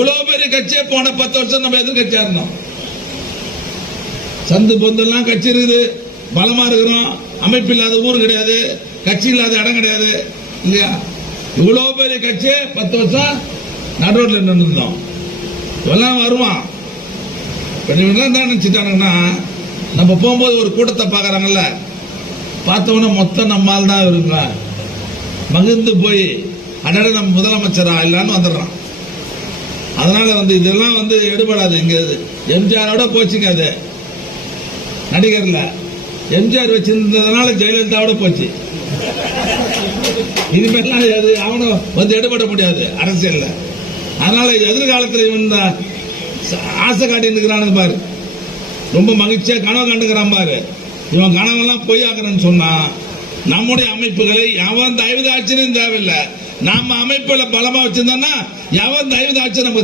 இவ்வளவு பெரிய கட்சியே போன 10 வருஷம் நம்ம எதிர்கட்சியா இருந்தோம். சந்து பொந்தெல்லாம் கட்சி இருக்குது, பலமா இருக்கிறோம், அமைப்பு இல்லாத ஊர் கிடையாது, கட்சி இல்லாத இடம் கிடையாது இல்லையா? இவ்வளவு பெரிய கட்சியே 10 வருஷம் நடுரோட்ல நின்றுந்தோம். இதெல்லாம் வருவான். என்ன நினைச்சிட்டானுங்கன்னா, நம்ம போகும்போது ஒரு கூட்டத்தை பாக்குறாங்கல்ல, பார்த்தவொன்னே மொத்தம் நம்மால் தான் இருக்கிற மகிழ்ந்து போய் அடட நம்ம முதலமைச்சரா இல்லான்னு வந்துடுறான். அதனால இதெல்லாம் எடுபடாது. இங்க எம்ஜிஆரோட போச்சுங்க. அது நடிகர்ல எம்ஜிஆர் வச்சிருந்ததுனால ஜெயலலிதாவோட போச்சு. இனிமேலாம் அவனும் எடுபட முடியாது அரசியல்ல. அதனால எதிர்காலத்தில் இவன் ஆசை காட்டின்னு பாரு, ரொம்ப மகிழ்ச்சியா கனவு கண்டுக்கிறான் பாரு. இவன் கனவெல்லாம் பொய்யாக்குறன்னு சொன்னா நம்முடைய அமைப்புகளை எவன் தயவு தாட்சியும் தேவையில்லை. நாம அமைப்புல பலமா வச்சிருந்தோம்னா எவன் தயவு தாட்சி நமக்கு